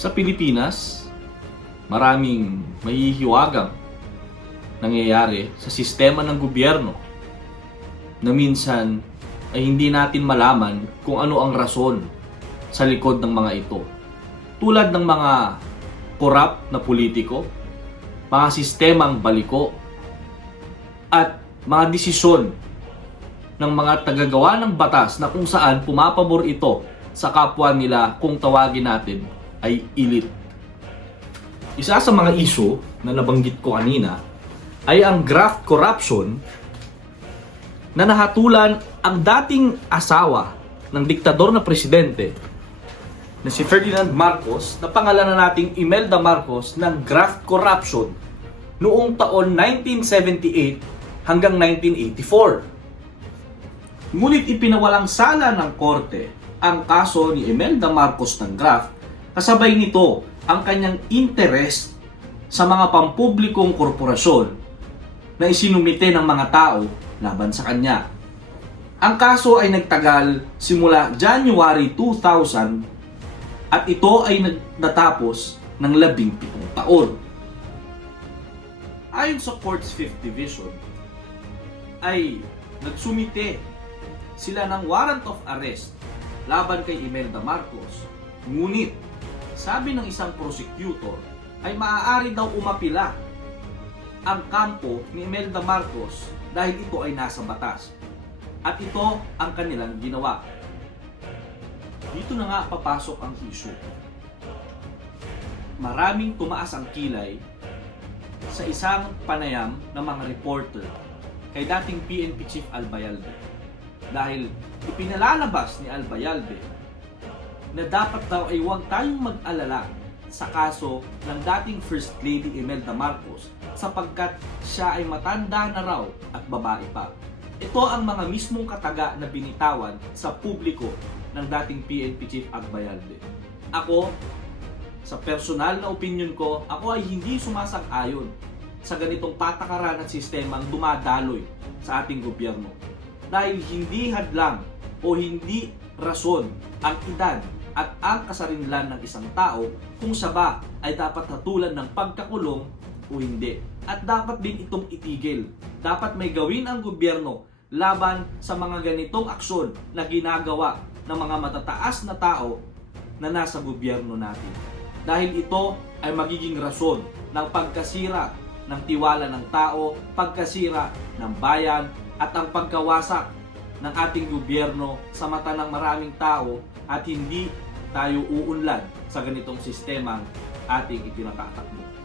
Sa Pilipinas, maraming mahihiwagang nangyayari sa sistema ng gobyerno na minsan ay hindi natin malaman kung ano ang rason sa likod ng mga ito. Tulad ng mga korap na politiko, mga sistemang baliko, at mga desisyon ng mga tagagawa ng batas na kung saan pumapabor ito sa kapwa nila kung tawagin natin ay elite. Isa sa mga issue na nabanggit ko kanina ay ang graft corruption na nahatulan ang dating asawa ng diktador na presidente na si Ferdinand Marcos, na pangalanan nating Imelda Marcos, ng graft corruption noong taon 1978 hanggang 1984. Ngunit ipinawalang sala ng korte ang kaso ni Imelda Marcos ng graft, kasabay nito ang kanyang interest sa mga pampublikong korporasyon na isinumite ng mga tao laban sa kanya. Ang kaso ay nagtagal simula January 2000 at ito ay natapos ng 17 taon. Ayon sa Court's 5th Division, ay nagsumite sila ng warrant of arrest laban kay Imelda Marcos. Ngunit, sabi ng isang prosecutor, ay maaari daw umapila ang kampo ni Imelda Marcos dahil ito ay nasa batas. At ito ang kanilang ginawa. Dito na nga papasok ang issue. Maraming tumaas ang kilay sa isang panayam ng mga reporter kay dating PNP Chief Albayalde. Dahil ipinalalabas ni Albayalde na dapat daw ay huwag tayong mag-alala sa kaso ng dating First Lady Imelda Marcos sapagkat siya ay matanda na raw at babae pa. Ito ang mga mismong kataga na binitawan sa publiko ng dating PNP Chief Albayalde. Ako, sa personal na opinion ko, ako ay hindi sumasang-ayon sa ganitong patakaran at sistemang dumadaloy sa ating gobyerno. Dahil hindi hadlang o hindi rason ang edad at ang kasarinlan ng isang tao kung siya ba ay dapat hatulan ng pagkakulong o hindi. At dapat din itong itigil. Dapat may gawin ang gobyerno laban sa mga ganitong aksyon na ginagawa ng mga matataas na tao na nasa gobyerno natin. Dahil ito ay magiging rason ng pagkasira ng tiwala ng tao, pagkasira ng bayan, at ang pagkawasak ng ating gobyerno sa mata ng maraming tao, at hindi tayo uunlad sa ganitong sistemang ating itinatatakbo.